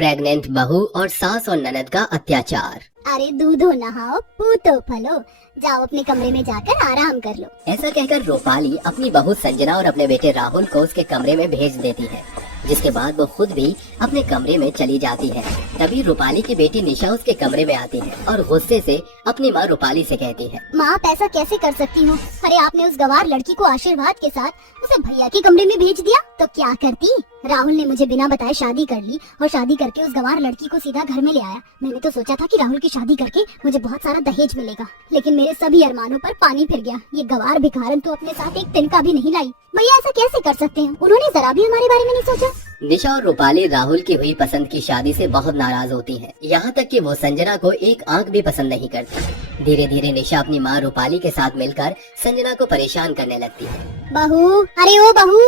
Pregnant बहू और सास और ननद का अत्याचार। अरे दूधो नहाओ पूतो फलो, जाओ अपने कमरे में जाकर आराम कर लो। ऐसा कहकर रूपाली अपनी बहू संजना और अपने बेटे राहुल को उसके कमरे में भेज देती है, जिसके बाद वो खुद भी अपने कमरे में चली जाती है। तभी रूपाली की बेटी निशा उसके कमरे में आती है और गुस्से से अपनी माँ रूपाली से कहती है, माँ आप ऐसा कैसे कर सकती हो? अरे आपने उस गवार लड़की को आशीर्वाद के साथ उसे भैया के कमरे में भेज दिया तो क्या करती? राहुल ने मुझे बिना बताए शादी कर ली और शादी करके उस गवार लड़की को सीधा घर में ले आया। मैंने तो सोचा था कि राहुल की शादी करके मुझे बहुत सारा दहेज मिलेगा, लेकिन मेरे सभी अरमानों पर पानी फिर गया। ये गवार भिखारन तो अपने साथ एक तिनका भी नहीं लाई। भैया ऐसा कैसे कर सकते हैं? उन्होंने जरा भी हमारे बारे में नहीं सोचा। निशा और रूपाली राहुल की हुई पसंद की शादी से बहुत नाराज होती हैं। यहाँ तक कि वो संजना को एक आंख भी पसंद नहीं करती। धीरे धीरे निशा अपनी माँ रूपाली के साथ मिलकर संजना को परेशान करने लगती है। बहू, अरे ओ बहू,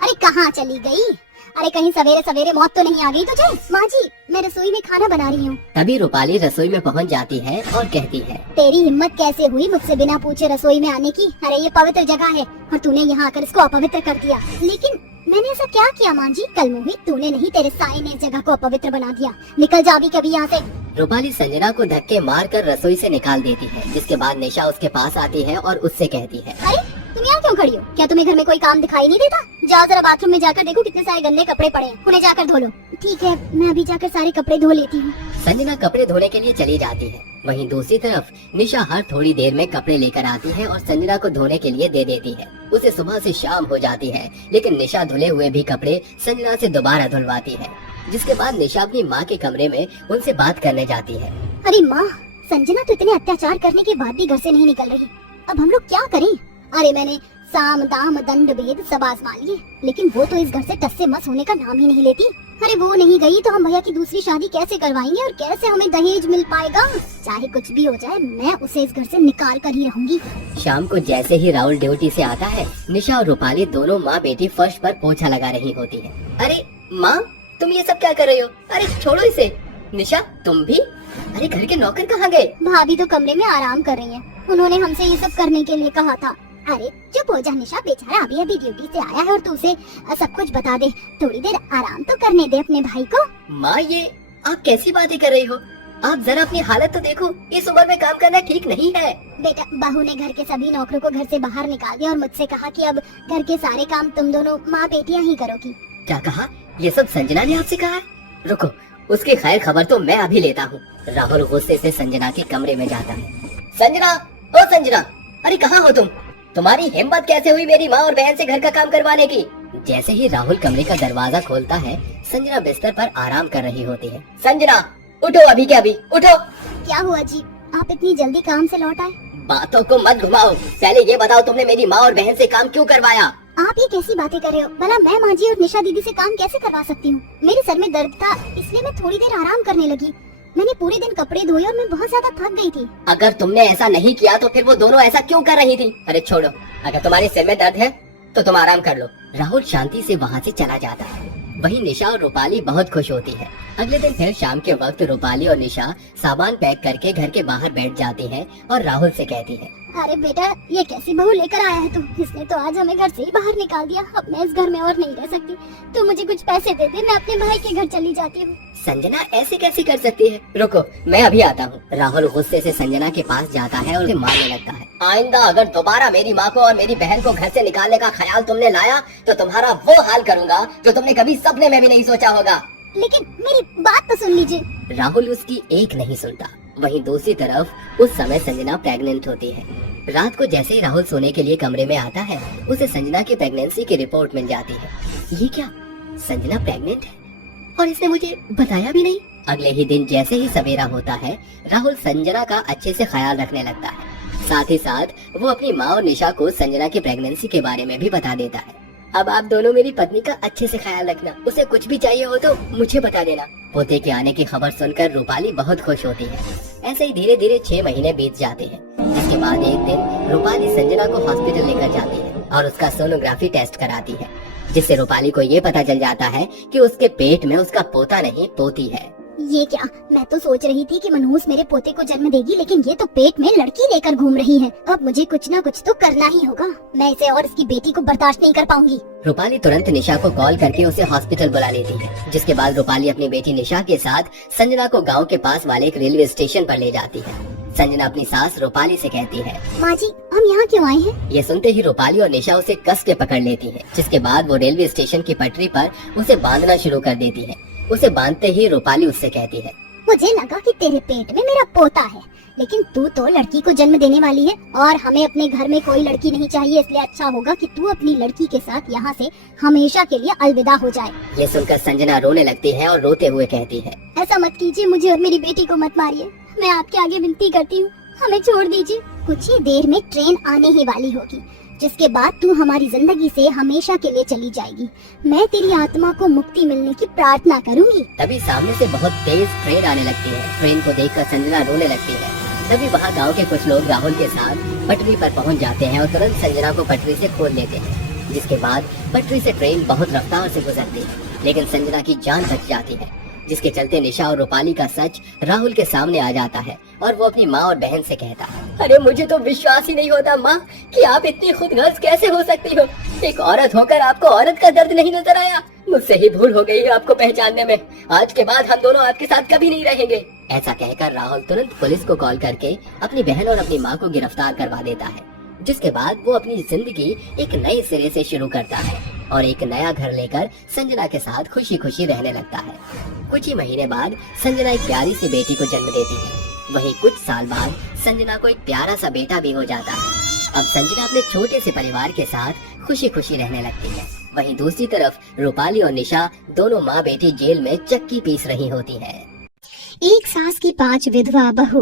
अरे कहाँ चली गई? अरे कहीं सवेरे सवेरे मौत तो नहीं आ गई तुझे? माँ जी मैं रसोई में खाना बना रही हूँ। तभी रूपाली रसोई में पहुँच जाती है और कहती है, तेरी हिम्मत कैसे हुई मुझसे बिना पूछे रसोई में आने की? अरे ये पवित्र जगह है और तूने यहाँ आकर इसको अपवित्र कर दिया। लेकिन मैंने ऐसा क्या किया माँ जी? कल मोहित तूने नहीं, तेरे साए ने इस जगह को अपवित्र बना दिया। निकल जा अभी कभी यहाँ से। रूपाली संजना को धक्के मारकर रसोई से निकाल देती है, जिसके बाद निशा उसके पास आती है और उससे कहती है, अरे तुम यहाँ क्यों खड़ी हो? क्या तुम्हें घर में कोई काम दिखाई नहीं देता? जाओ जरा बाथरूम में जाकर देखो कितने सारे गंदे कपड़े पड़े हैं, उन्हें जाकर धो लो। ठीक है मैं अभी जाकर सारे कपड़े धो लेती हूँ। संजना कपड़े धोने के लिए चली जाती है। वहीं दूसरी तरफ निशा हर थोड़ी देर में कपड़े लेकर आती है और संजना को धोने के लिए दे देती है। उसे सुबह से शाम हो जाती है, लेकिन निशा धुले हुए भी कपड़े संजना से दोबारा धुलवाती है। जिसके बाद निशा अपनी माँ के कमरे में उनसे बात करने जाती है। अरे माँ, संजना तो इतने अत्याचार करने के बाद भी घर से नहीं निकल रही, अब हम लोग क्या करें? अरे मैंने साम दाम दंड भेद सब आजमा लिए, लेकिन वो तो इस घर से टस से मस होने का नाम ही नहीं लेती। अरे वो नहीं गई तो हम भैया की दूसरी शादी कैसे करवाएंगे और कैसे हमें दहेज मिल पाएगा? चाहे कुछ भी हो जाए मैं उसे इस घर से निकाल कर ही रहूंगी। शाम को जैसे ही राहुल ड्यूटी से आता है, निशा और रूपाली दोनों माँ बेटी फर्श पर पोछा लगा रही होती है। अरे माँ तुम ये सब क्या कर रही हो? अरे छोड़ो इसे। निशा तुम भी? अरे घर के नौकर कहाँ गए? भाभी तो कमरे में आराम कर रही है, उन्होंने हमसे ये सब करने के लिए कहा था। अरे चुप हो जा निशा, बेचारा अभी अभी ड्यूटी से आया है और तू उसे सब कुछ बता दे। थोड़ी देर आराम तो करने दे अपने भाई को। माँ ये आप कैसी बातें कर रही हो? आप जरा अपनी हालत तो देखो, इस उम्र में काम करना ठीक नहीं है। बेटा बहू ने घर के सभी नौकरों को घर से बाहर निकाल दिया और मुझसे कहा कि अब घर के सारे काम तुम दोनों माँ बेटियाँ ही करोगी। क्या कहा? ये सब संजना ने आपसे कहा? रुको उसकी खैर खबर तो मैं अभी लेता हूँ। राहुल गुस्से से संजना के कमरे में जाता है। संजना, ओ संजना, अरे कहाँ हो तुम? तुम्हारी हिम्मत कैसे हुई मेरी माँ और बहन से घर का काम करवाने की? जैसे ही राहुल कमरे का दरवाजा खोलता है, संजना बिस्तर पर आराम कर रही होती है। संजना उठो अभी के अभी, उठो। क्या हुआ जी, आप इतनी जल्दी काम से लौट आए? बातों को मत घुमाओ, पहले ये बताओ तुमने मेरी माँ और बहन से काम क्यों करवाया? आप ये कैसी बातें कर रहे हो? भला मैं माँ जी और निशा दीदी से काम कैसे करवा सकती हूँ? मेरे सर में दर्द था इसलिए मैं थोड़ी देर आराम करने लगी। मैंने पूरे दिन कपड़े धोए और मैं बहुत ज्यादा थक गई थी। अगर तुमने ऐसा नहीं किया तो फिर वो दोनों ऐसा क्यों कर रही थी? अरे छोड़ो, अगर तुम्हारे सिर में दर्द है तो तुम आराम कर लो। राहुल शांति से वहाँ से चला जाता है। वहीं निशा और रूपाली बहुत खुश होती है। अगले दिन फिर शाम के वक्त रूपाली और निशा सामान पैक करके घर के बाहर बैठ जाती हैं और राहुल से कहती है, अरे बेटा ये कैसी बहू लेकर आया है तू? इसने तो आज हमें घर से ही बाहर निकाल दिया। अब मैं इस घर में और नहीं रह सकती। तू मुझे कुछ पैसे दे दे, मैं अपने भाई के घर चली जाती हूँ। संजना ऐसे कैसे कर सकती है? रुको मैं अभी आता हूँ। राहुल गुस्से से संजना के पास जाता है और उसे मारने लगता है। आइंदा अगर दोबारा मेरी माँ को और मेरी बहन को घर से निकालने का ख्याल तुमने लाया तो तुम्हारा वो हाल करूँगा जो तुमने कभी सपने में भी नहीं सोचा होगा। लेकिन मेरी बात तो सुन लीजिए। राहुल उसकी एक नहीं सुनता। वहीं दूसरी तरफ उस समय संजना प्रेग्नेंट होती है। रात को जैसे ही राहुल सोने के लिए कमरे में आता है, उसे संजना की प्रेगनेंसी की रिपोर्ट मिल जाती है। ये क्या, संजना प्रेग्नेंट है और इसने मुझे बताया भी नहीं? अगले ही दिन जैसे ही सवेरा होता है, राहुल संजना का अच्छे से ख्याल रखने लगता है। साथ ही साथ वो अपनी माँ और निशा को संजना की प्रेगनेंसी के बारे में भी बता देता है। अब आप दोनों मेरी पत्नी का अच्छे से ख्याल रखना, उसे कुछ भी चाहिए हो तो मुझे बता देना। पोते के आने की खबर सुनकर रूपाली बहुत खुश होती है। ऐसे ही धीरे धीरे 6 महीने बीत जाते हैं, जिसके बाद एक दिन रूपाली संजना को हॉस्पिटल लेकर जाती है और उसका सोनोग्राफी टेस्ट कराती है, जिससे रूपाली को ये पता चल जाता है कि उसके पेट में उसका पोता नहीं पोती है। ये क्या, मैं तो सोच रही थी कि मनहूस मेरे पोते को जन्म देगी, लेकिन ये तो पेट में लड़की लेकर घूम रही है। अब मुझे कुछ ना कुछ तो करना ही होगा। मैं इसे और इसकी बेटी को बर्दाश्त नहीं कर पाऊंगी। रूपाली तुरंत निशा को कॉल करके उसे हॉस्पिटल बुला लेती है, जिसके बाद रूपाली अपनी बेटी निशा के साथ संजना को गाँव के पास वाले एक रेलवे स्टेशन पर ले जाती है। संजना अपनी सास रूपाली से कहती है, माँ जी हम यहाँ क्यों आए हैं? ये सुनते ही रूपाली और निशा उसे कस के पकड़ लेती है, जिसके बाद वो रेलवे स्टेशन की पटरी पर उसे बांधना शुरू कर देती है। उसे बांधते ही रूपाली उससे कहती है, मुझे लगा कि तेरे पेट में मेरा पोता है, लेकिन तू तो लड़की को जन्म देने वाली है और हमें अपने घर में कोई लड़की नहीं चाहिए, इसलिए अच्छा होगा कि तू अपनी लड़की के साथ यहाँ से हमेशा के लिए अलविदा हो जाए। ये सुनकर संजना रोने लगती है और रोते हुए कहती है, ऐसा मत कीजिए, मुझे और मेरी बेटी को मत मारिए। मैं आपके आगे विनती करती हूँ, हमें छोड़ दीजिए। कुछ ही देर में ट्रेन आने ही वाली होगी, जिसके बाद तू हमारी जिंदगी से हमेशा के लिए चली जाएगी। मैं तेरी आत्मा को मुक्ति मिलने की प्रार्थना करूंगी। तभी सामने से बहुत तेज ट्रेन आने लगती है। ट्रेन को देखकर संजना रोने लगती है। तभी वहाँ गांव के कुछ लोग राहुल के साथ पटरी पर पहुँच जाते हैं और तुरंत संजना को पटरी से खोल देते हैं, जिसके बाद पटरी से ट्रेन बहुत रफ्तार से गुजरती है, लेकिन संजना की जान बच जाती है, जिसके चलते निशा और रूपाली का सच राहुल के सामने आ जाता है और वो अपनी माँ और बहन से कहता है, अरे मुझे तो विश्वास ही नहीं होता माँ कि आप इतनी खुदगर्ज कैसे हो सकती हो। एक औरत होकर आपको औरत का दर्द नहीं नजर आया। मुझसे ही भूल हो गई आपको पहचानने में। आज के बाद हम दोनों आपके साथ कभी नहीं रहेंगे। ऐसा कहकर राहुल तुरंत पुलिस को कॉल करके अपनी बहन और अपनी माँ को गिरफ्तार करवा देता है, जिसके बाद वो अपनी जिंदगी एक नए सिरे से शुरू करता है और एक नया घर लेकर संजना के साथ खुशी खुशी रहने लगता है। कुछ ही महीने बाद संजना एक प्यारी सी बेटी को जन्म देती है। वहीं कुछ साल बाद संजना को एक प्यारा सा बेटा भी हो जाता है। अब संजना अपने छोटे से परिवार के साथ खुशी खुशी रहने लगती है। वहीं दूसरी तरफ रूपाली और निशा दोनों माँ बेटी जेल में चक्की पीस रही होती है। एक सास की 5 विधवा बहू।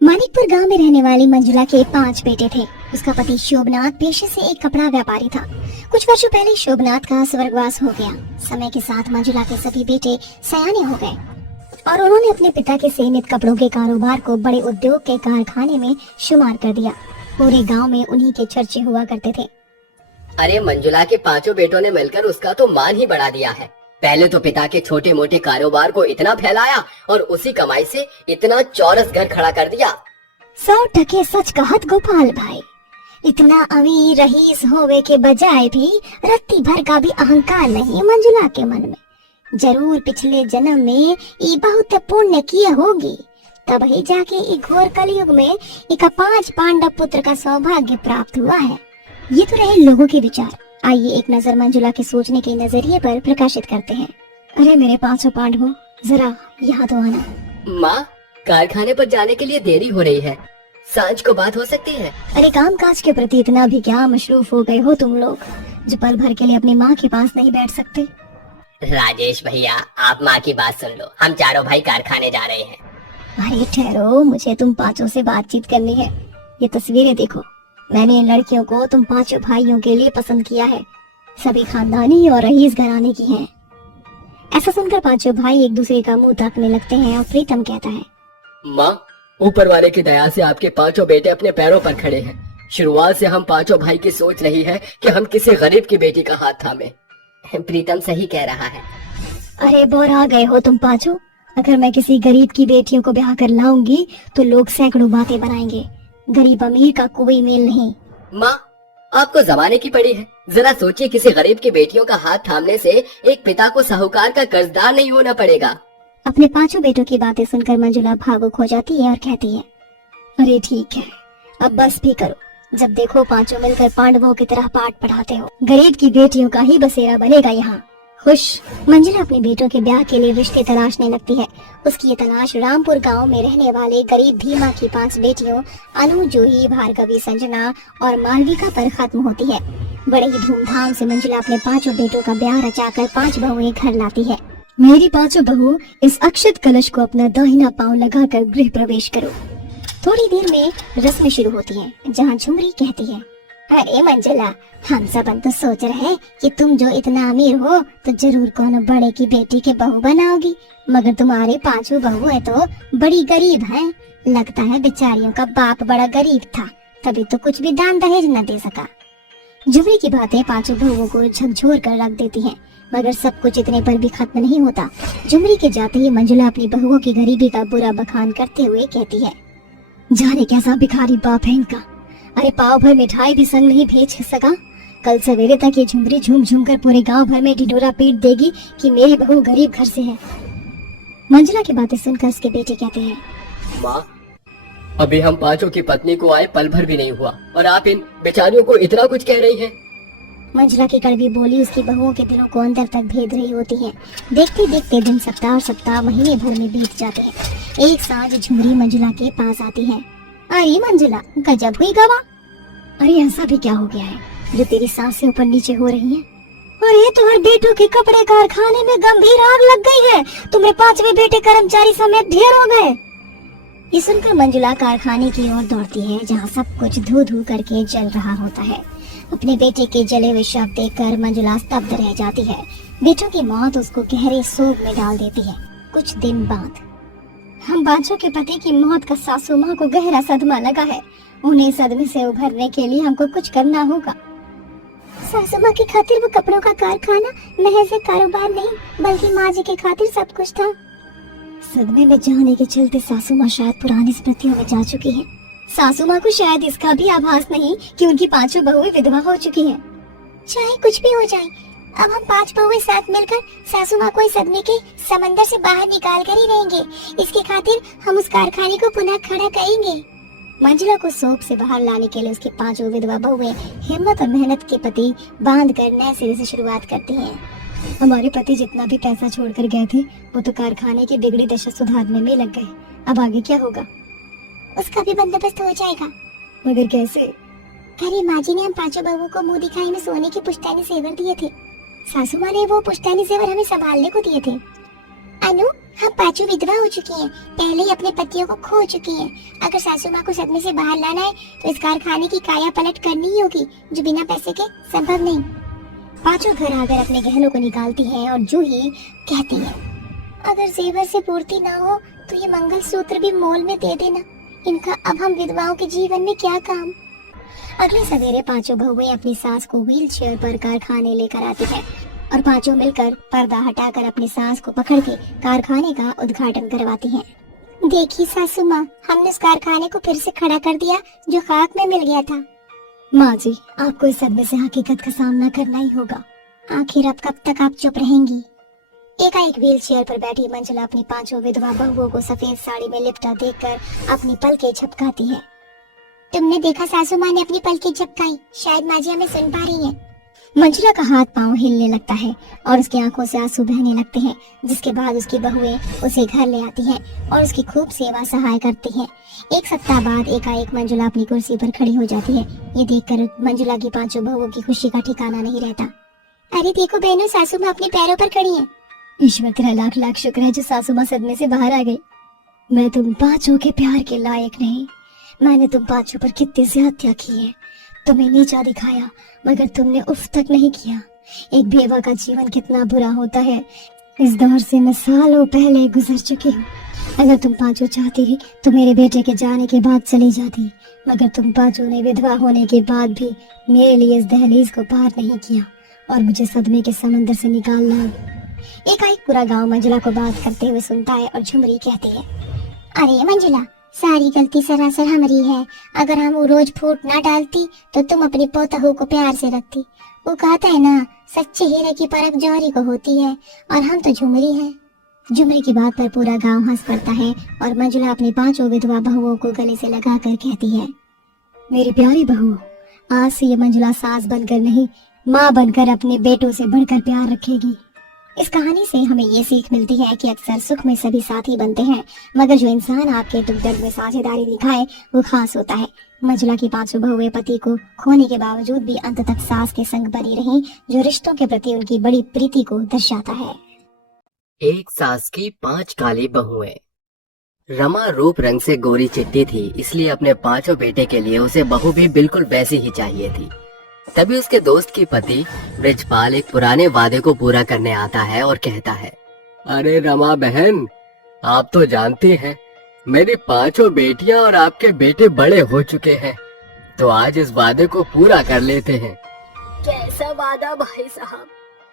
मानिकपुर गांव में रहने वाली मंजुला के 5 बेटे थे। उसका पति शोभनाथ पेशे से एक कपड़ा व्यापारी था। कुछ वर्षों पहले शोभनाथ का स्वर्गवास हो गया। समय के साथ मंजुला के सभी बेटे सयाने हो गए और उन्होंने अपने पिता के सीमित कपड़ों के कारोबार को बड़े उद्योग के कारखाने में शुमार कर दिया। पूरे गांव में उन्हीं के चर्चे हुआ करते थे। अरे मंजुला के 5 बेटों ने मिलकर उसका तो मान ही बढ़ा दिया है। पहले तो पिता के छोटे मोटे कारोबार को इतना फैलाया और उसी कमाई से इतना चौरस घर खड़ा कर दिया। 100% सच कहत गोपाल भाई। इतना अमीर रईस होवे के बजाय भी रत्ती भर का भी अहंकार नहीं मंजुला के मन में। जरूर पिछले जन्म में ये बहुत पुण्य किए होगी, तब ही जाके एक घोर कलयुग में एक 5 पांडव पुत्र का सौभाग्य प्राप्त हुआ है। ये तो रहे लोगों के विचार। आइए एक नजर मंजुला के सोचने के नजरिए पर प्रकाशित करते हैं। अरे मेरे 5 पांडवों, जरा यहाँ तो आना। माँ, कारखाने पर जाने के लिए देरी हो रही है, सांझ को बात हो सकती है। अरे काम काज के प्रति इतना भी क्या मशरूफ हो गए हो तुम लोग, जो पल भर के लिए अपनी माँ के पास नहीं बैठ सकते। राजेश भैया, आप माँ की बात सुन लो, हम चारों भाई कारखाने जा रहे हैं। अरे ठहरो, मुझे तुम 5 से बातचीत करनी है। ये तस्वीरें देखो, मैंने इन लड़कियों को तुम 5 भाइयों के लिए पसंद किया है। सभी खानदानी और रईस घराने की हैं। ऐसा सुनकर 5 भाई एक दूसरे का मुंह ताकने लगते हैं और प्रीतम कहता है, माँ, ऊपर वाले की दया से आपके 5 बेटे अपने पैरों पर खड़े हैं। शुरुआत से हम 5 भाई की सोच रही है कि हम किसी गरीब की बेटी का हाथ थामे। प्रीतम सही कह रहा है। अरे बोर आ गए हो तुम 5। अगर मैं किसी गरीब की बेटियों को ब्याह कर लाऊंगी तो लोग सैकड़ों बातें बनाएंगे। गरीब अमीर का कोई मेल नहीं। माँ, आपको जमाने की पड़ी है। जरा सोचिए, किसी गरीब की बेटियों का हाथ थामने से एक पिता को साहूकार का कर्जदार नहीं होना पड़ेगा। अपने 5 बेटों की बातें सुनकर मंजुला भावुक हो जाती है और कहती है, अरे ठीक है, अब बस भी करो। जब देखो 5 मिलकर पांडवों की तरह पाठ पढ़ाते हो। गरीब की बेटियों का ही बसेरा बनेगा यहाँ। खुश मंजुला अपने बेटों के ब्याह के लिए रिश्ते तलाशने लगती है। उसकी ये तलाश रामपुर गांव में रहने वाले गरीब भीमा की 5 बेटियों अनु, जूही, भार्गवी, संजना और मालविका पर खत्म होती है। बड़े ही धूमधाम से मंजुला अपने 5 बेटों का ब्याह रचाकर 5 बहुएं घर लाती है। मेरी 5 बहू, इस अक्षत कलश को अपना दाहिना पांव लगाकर गृह प्रवेश करो। थोड़ी देर में रस्में शुरू होती हैं, जहाँ झुमरी कहती है, अरे मंजुला, हम सब तो सोच रहे कि तुम जो इतना अमीर हो तो जरूर कोनो बड़े की बेटी के बहू बनाओगी, मगर तुम्हारे 5 बहू है तो बड़ी गरीब हैं। लगता है बेचारियों का बाप बड़ा गरीब था, तभी तो कुछ भी दान दहेज न दे सका। झुमरी की बातें पांचों बहुओं को झकझोर कर रख देती हैं, मगर सब कुछ इतने पर भी खत्म नहीं होता। झुमरी के जाते ही मंजुला अपनी बहुओं की गरीबी का बुरा बखान करते हुए कहती है, जाने कैसा भिखारी बाप है इनका। अरे पाव भर मिठाई भी संग नहीं भेज सका। कल सवेरे तक ये झुमरी झूम झूम कर पूरे गांव भर में ढिढोरा पीट देगी कि मेरी बहू गरीब घर से है। मंजुला की बातें सुनकर उसके बेटे कहते हैं, माँ, अभी हम पांचों की पत्नी को आए पल भर भी नहीं हुआ और आप इन बेचारियों को इतना कुछ कह रही हैं। मंजुला की कड़वी बोली उसकी बहुओं के दिलों को अंदर तक भेद रही होती है। देखते देखते दिन सप्ताह और सप्ताह महीने भर में बीत जाते हैं। एक सांझ झुमरी मंजुला के पास आती है। अरे मंजुला, गजब हुई गवा। अरे ऐसा भी क्या हो गया है जो तेरी सांसें ऊपर नीचे हो रही हैं? अरे तुम्हारे बेटों के कपड़े कारखाने में गंभीर आग लग गई है। तुम्हें 5वें बेटे कर्मचारी समेत ढेर हो गए। ये सुनकर मंजुला कारखाने की ओर दौड़ती है, जहाँ सब कुछ धू धू करके जल रहा होता है। अपने बेटे के जले हुए शव देखकर मंजुला स्तब्ध रह जाती है। बेटों की मौत उसको गहरे शोक में डाल देती है। कुछ दिन बाद हम बांचों के पति की मौत का सासू माँ को गहरा सदमा लगा है। उन्हें सदमे से उभरने के लिए हमको कुछ करना होगा। सासू माँ की खातिर वो कपड़ों का कारखाना महज एक कारोबार नहीं बल्कि माँ जी के खातिर सब कुछ था। सदमे में जाने के चलते सासू माँ शायद पुरानी स्मृतियों में जा चुकी है। सासू माँ को शायद इसका भी आभास नहीं कि उनकी 5 बहुएं विधवा हो चुकी हैं। चाहे कुछ भी हो जाए, अब हम 5 बहुएं साथ मिलकर सासू माँ को इस सदमे के समंदर से बाहर निकाल कर ही रहेंगे। इसके खातिर हम उस कारखाने को पुनः खड़ा करेंगे। मंजुला को शोक से बाहर लाने के लिए उसकी 5 विधवा बहुएं हिम्मत और मेहनत के प्रति बांध कर नए सिरे से शुरुआत करती हैं। हमारे पति जितना भी पैसा छोड़कर गए थे वो तो कारखाने की बिगड़ी दशा सुधारने में लग गए। अब आगे क्या होगा? उसका भी बंदोबस्त हो जाएगा। मगर कैसे? अरे माँ जी ने हम 5 बहुओं को मुंह दिखाई में सोने के पुश्तैनी जेवर दिए थे। सासू माँ ने वो पुश्तैनी जेवर हमें संभालने को दिए थे। अनु, हम 5 विधवा हो चुकी हैं, पहले ही अपने पतियों को खो चुकी हैं। अगर सासू माँ को सदमे से बाहर लाना है तो इस कारखाने की काया पलट करनी ही होगी, जो बिना पैसे के संभव नहीं। 5 घर आकर अपने गहनों को निकालती हैं और जो ही कहती है, अगर जेवर से पूर्ति ना हो तो ये मंगलसूत्र भी मोल में दे देना। इनका अब हम विधवाओं के जीवन में क्या काम। अगले सवेरे 5 बहुएं अपनी सास को व्हील चेयर पर कारखाने लेकर आती है और 5 मिलकर पर्दा हटाकर अपनी सास को पकड़ के कारखाने का उद्घाटन करवाती हैं। देखी सासू माँ, हमने उस कारखाने को फिर से खड़ा कर दिया जो खाक में मिल गया था। माँ जी, आपको इस सदमे से हकीकत का सामना करना ही होगा। आखिर अब कब तक आप चुप रहेंगी? एकाएक व्हील चेयर पर बैठी मंजुला अपनी 5 विधवा बहुओं को सफेद साड़ी में लिपटा देखकर अपनी पलकें झपकाती है। तुमने देखा सासू माँ ने अपनी पलकें झपकाई, शायद माँ जी हमें सुन पा रही हैं। मंजुला का हाथ पांव हिलने लगता है और उसकी आंखों से आंसू बहने लगते हैं, जिसके बाद उसकी बहुएं उसे घर ले आती हैं और उसकी खूब सेवा सहाय करती हैं। 1 सप्ताह बाद एकाएक मंजुला अपनी कुर्सी पर खड़ी हो जाती है। ये देखकर मंजुला की 5 बहुओं की खुशी का ठिकाना नहीं रहता। अरे देखो बहनों, सासू माँ अपने पैरों पर खड़ी है। ईश्वर तेरा लाख लाख शुक्र है जो सासू माँ सदमे से बाहर आ गई। मैं तुम 5 के प्यार के लायक नहीं। मैंने तुम 5 पर कितनी ज्यादतियां की है, तुम्हें नीचा दिखाया, मगर तुमने उफ तक नहीं किया। एक बेवा का जीवन कितना बुरा होता है, इस दौर से मैं सालों पहले गुजर चुकी हूँ। अगर तुम 5 चाहती तो मेरे बेटे के जाने के बाद चली जाती, मगर तुम 5 ने विधवा होने के बाद भी मेरे लिए इस दहलीज को पार नहीं किया और मुझे सदमे के समंदर से निकाल लाई। एकाएक पूरा गांव मंजुला को बात करते हुए सुनता है और झुमरी कहती है, अरे मंजुला, सारी गलती सरासर हमारी है। अगर हम वो रोज फूट ना डालती तो तुम अपनी पोतहू को प्यार से रखती। वो कहता है ना, सच्चे हीरे की परख जौहरी को होती है, और हम तो झुमरी हैं। झुमरी की बात पर पूरा गांव हंस पड़ता है और मंजुला अपनी 5 विधवा बहुओं को गले से लगाकर कहती है, मेरी प्यारी बहू, आज से ये मंजुला सास बनकर नहीं, माँ बनकर अपने बेटों से बढ़कर प्यार रखेगी। इस कहानी से हमें ये सीख मिलती है कि अक्सर सुख में सभी साथी बनते हैं, मगर जो इंसान आपके दुख दर्द में साझेदारी दिखाए वो खास होता है। मंजुला की 5 बहुएं पति को खोने के बावजूद भी अंत तक सास के संग बनी रहीं, जो रिश्तों के प्रति उनकी बड़ी प्रीति को दर्शाता है। एक सास की 5 काली बहुएं। रमा रूप रंग से गोरी चिट्टी थी, इसलिए अपने 5 बेटे के लिए उसे बहू भी बिल्कुल वैसी ही चाहिए थी। तभी उसके दोस्त की पति ब्रिजपाल एक पुराने वादे को पूरा करने आता है और कहता है, अरे रमा बहन, आप तो जानती हैं मेरी 5 बेटियां और आपके बेटे बड़े हो चुके हैं, तो आज इस वादे को पूरा कर लेते हैं। कैसा वादा भाई साहब?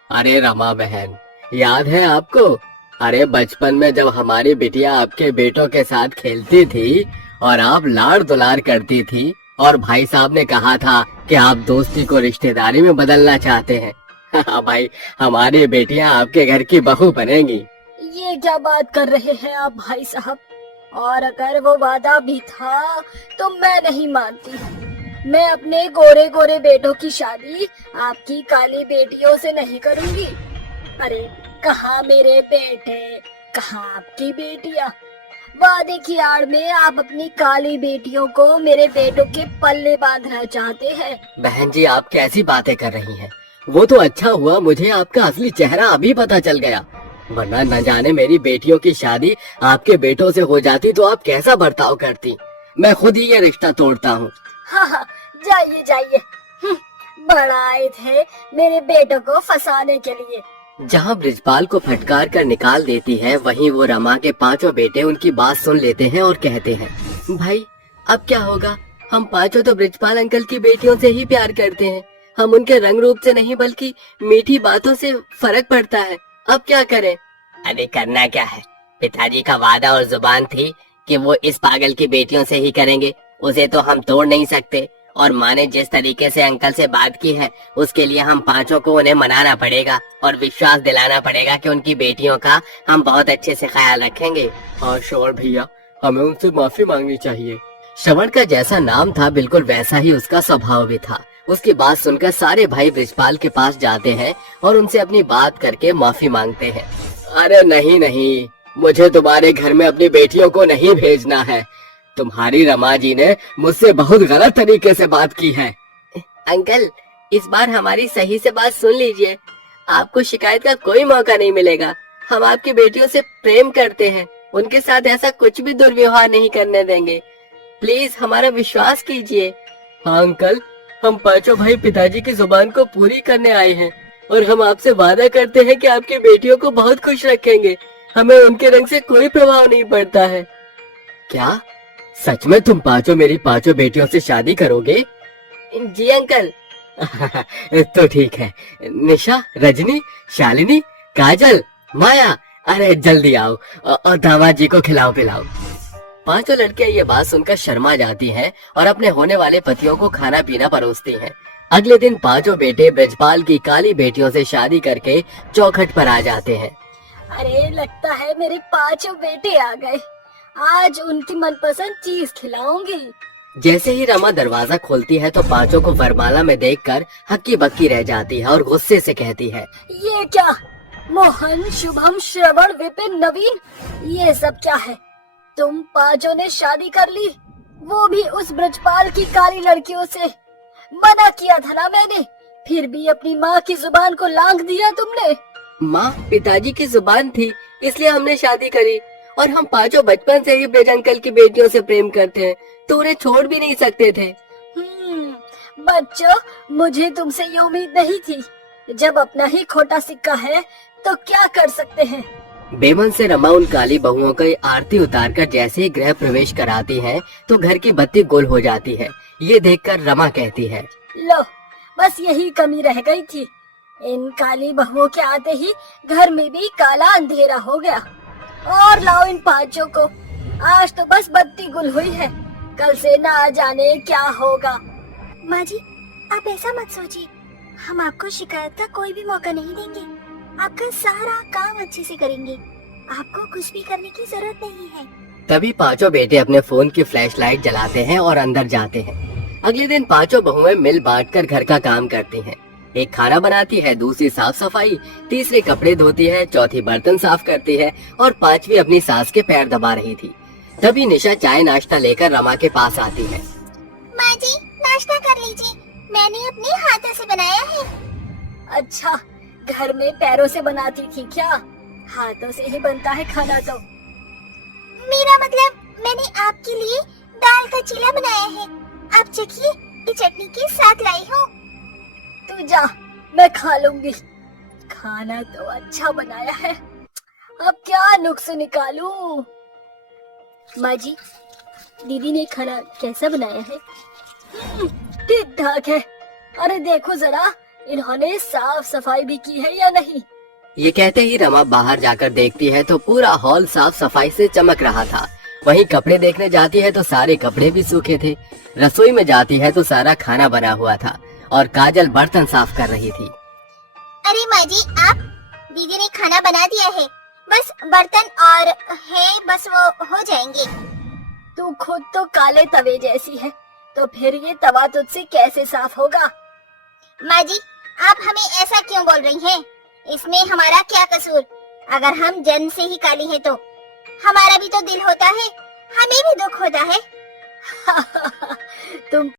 अरे रमा बहन, याद है आपको? अरे बचपन में जब हमारी बिटिया आपके बेटों के साथ खेलती थी और आप लाड़ दुलार करती थी और भाई साहब ने कहा था कि आप दोस्ती को रिश्तेदारी में बदलना चाहते हैं। हाँ भाई, हमारी बेटियां आपके घर की बहू बनेंगी। ये क्या बात कर रहे हैं आप भाई साहब? और अगर वो वादा भी था तो मैं नहीं मानती। मैं अपने गोरे गोरे बेटों की शादी आपकी काली बेटियों से नहीं करूंगी। अरे कहाँ मेरे बेटे, कहाँ आपकी बेटियां? वादे की आड़ में आप अपनी काली बेटियों को मेरे बेटों के पल्ले बांधना चाहते हैं। बहन जी, आप कैसी बातें कर रही हैं? वो तो अच्छा हुआ मुझे आपका असली चेहरा अभी पता चल गया, वरना न जाने मेरी बेटियों की शादी आपके बेटों से हो जाती तो आप कैसा बर्ताव करती। मैं खुद ही ये रिश्ता तोड़ता हूँ। हाँ हाँ, जाइए जाइए। बड़ा आए थे मेरे बेटों को फंसाने के लिए। जहाँ ब्रिजपाल को फटकार कर निकाल देती है, वहीं वो रमा के पांचों बेटे उनकी बात सुन लेते हैं और कहते हैं, भाई अब क्या होगा? हम पांचों तो ब्रिजपाल अंकल की बेटियों से ही प्यार करते हैं। हम उनके रंग रूप से नहीं बल्कि मीठी बातों से फर्क पड़ता है। अब क्या करें? अरे करना क्या है, पिताजी का वादा और जुबान थी कि वो इस पागल की बेटियों से ही करेंगे, उसे तो हम तोड़ नहीं सकते। और माँ ने जिस तरीके से अंकल से बात की है, उसके लिए हम पांचों को उन्हें मनाना पड़ेगा और विश्वास दिलाना पड़ेगा कि उनकी बेटियों का हम बहुत अच्छे से ख्याल रखेंगे। हाँ श्रवण भैया, हमें उनसे माफी मांगनी चाहिए। श्रवण का जैसा नाम था बिल्कुल वैसा ही उसका स्वभाव भी था। उसकी बात सुनकर सारे भाई ब्रिजपाल के पास जाते हैं और उनसे अपनी बात करके माफी मांगते हैं। अरे नहीं नहीं, मुझे तुम्हारे घर में अपनी बेटियों को नहीं भेजना है। तुम्हारी रमा जी ने मुझसे बहुत गलत तरीके से बात की है। अंकल, इस बार हमारी सही से बात सुन लीजिए, आपको शिकायत का कोई मौका नहीं मिलेगा। हम आपकी बेटियों से प्रेम करते हैं, उनके साथ ऐसा कुछ भी दुर्व्यवहार नहीं करने देंगे। प्लीज हमारा विश्वास कीजिए। हाँ अंकल, हम पांचों भाई पिताजी की जुबान को पूरी करने आए हैं और हम आपसे वादा करते हैं कि आपकी बेटियों को बहुत खुश रखेंगे। हमें उनके रंग से कोई प्रभाव नहीं पड़ता है। क्या सच में तुम पांचों मेरी पांचों बेटियों से शादी करोगे? जी अंकल। तो ठीक है। निशा, रजनी, शालिनी, काजल, माया, अरे जल्दी आओ और दामाद जी को खिलाओ पिलाओ। पांचों लड़कियां ये बात सुनकर शर्मा जाती हैं और अपने होने वाले पतियों को खाना पीना परोसती हैं। अगले दिन पांचों बेटे ब्रजपाल की काली बेटियों से शादी करके चौखट पर आ जाते हैं। अरे लगता है मेरे पांचों बेटे आ गए, आज उनकी मनपसंद चीज खिलाऊंगी। जैसे ही रमा दरवाजा खोलती है तो पांचों को वरमाला में देखकर हक्की बक्की रह जाती है और गुस्से से कहती है, ये क्या? मोहन, शुभम, श्रवण, विपिन, नवीन, ये सब क्या है? तुम पांचों ने शादी कर ली, वो भी उस ब्रजपाल की काली लड़कियों से। मना किया था ना मैंने, फिर भी अपनी माँ की जुबान को लांघ दिया तुमने। माँ पिताजी की जुबान थी इसलिए हमने शादी करी, और हम पांचों बचपन से ही ब्रज अंकल की बेटियों से प्रेम करते हैं, तो उन्हें छोड़ भी नहीं सकते थे। बच्चों, मुझे तुमसे ये उम्मीद नहीं थी। जब अपना ही खोटा सिक्का है तो क्या कर सकते हैं। बेमन से रमा उन काली बहुओं की आरती उतारकर जैसे ही गृह प्रवेश कराती है तो घर की बत्ती गुल हो जाती है। ये देखकर रमा कहती है, लो, बस यही कमी रह गई थी। इन काली बहुओं के आते ही घर में भी काला अंधेरा हो गया। और लाओ इन पांचों को, आज तो बस बत्ती गुल हुई है, कल से ना जाने क्या होगा। माँ जी, आप ऐसा मत सोचिए, हम आपको शिकायत का कोई भी मौका नहीं देंगे। आपका सारा काम अच्छे से करेंगे, आपको कुछ भी करने की जरूरत नहीं है। तभी पांचों बेटे अपने फोन की फ्लैश लाइट जलाते हैं और अंदर जाते हैं। अगले दिन पांचों बहुएं मिल बांटकर घर का काम करती हैं। एक खाना बनाती है, दूसरी साफ सफाई, तीसरी कपड़े धोती है, चौथी बर्तन साफ करती है और पांचवी अपनी सास के पैर दबा रही थी। तभी निशा चाय नाश्ता लेकर रमा के पास आती है। माँ जी, नाश्ता कर लीजिए, मैंने अपने हाथों से बनाया है। अच्छा, घर में पैरों से बनाती थी क्या? हाथों से ही बनता है खाना तो। मेरा मतलब, मैंने आपके लिए दाल का चीला बनाया है, आप चखिए, ये चटनी के साथ लाई हूँ। तू जा, मैं खा लूंगी। खाना तो अच्छा बनाया है, अब क्या नुक्स निकालूं। माँ जी, दीदी ने खाना कैसा बनाया है? ठीक ठाक है। अरे देखो जरा, इन्होंने साफ सफाई भी की है या नहीं। ये कहते ही रमा बाहर जाकर देखती है तो पूरा हॉल साफ सफाई से चमक रहा था। वहीं कपड़े देखने जाती है तो सारे कपड़े भी सूखे थे। रसोई में जाती है तो सारा खाना बना हुआ था और काजल बर्तन साफ कर रही थी। अरे माँ जी, आप दीदी ने खाना बना दिया है, बस बर्तन और है, बस वो हो जाएंगे। तू खुद तो काले तवे जैसी है, तो फिर ये तवा तुझसे कैसे साफ होगा। माँ जी, आप हमें ऐसा क्यों बोल रही हैं? इसमें हमारा क्या कसूर? अगर हम जन्म से ही काली हैं तो हमारा भी तो दिल होता है, हमें भी दुख होता है। तुम